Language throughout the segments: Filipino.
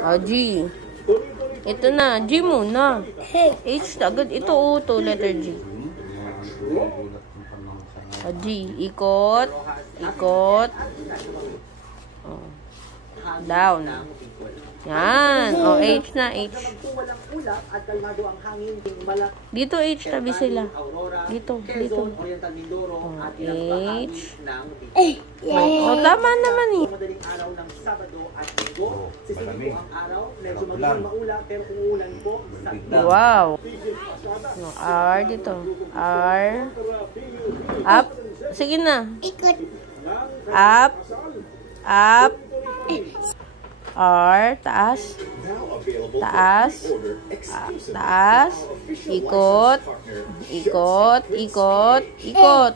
O, G. Ito na. G muna. H agad. Ito o. To letter G. O, G. Ikot. Ikot. O. Down. Yan. O, H na. H. Dito H. Tabi sila. Dito. Dito. O, H. O, tama naman eh. Wow. O, R dito. R. Up. Sige na. Up. Up. R, taas. Taas. Taas. Ikot. Ikot. Ikot. Ikot.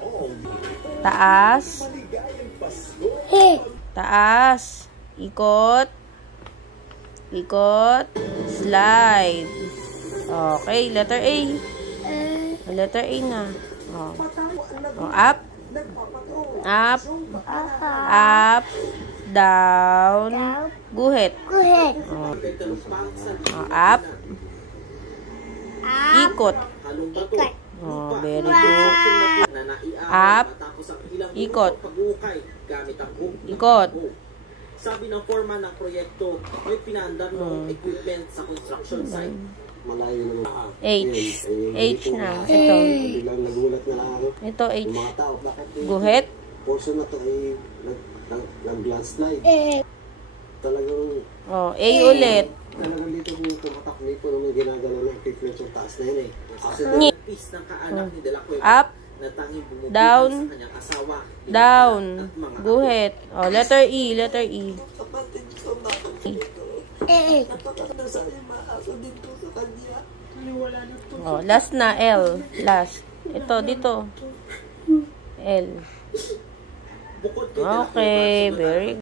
Taas. Taas. Ikot. Ikot. Slide. Okay, letter A. Letter A na. Up. Up. Up. Down. Guhit. Up. Ikot. Very good. Up. Ikot. Ikot. Sabi ng foreman ng proyekto, may pinaandar ng equipment sa construction site. H. H na. Ito. Ito H. Guhit. Portion na to ay nag-landslide. Talagang... Oh, A ulit. Talagang dito kung tumatak dito nung ginagano ng equipment yung taas na yun eh. Up. Down. Down. Guhit. Oh, letter E. Letter E. Oh, last na. L. Last. Ito, dito. L. Okay, very good.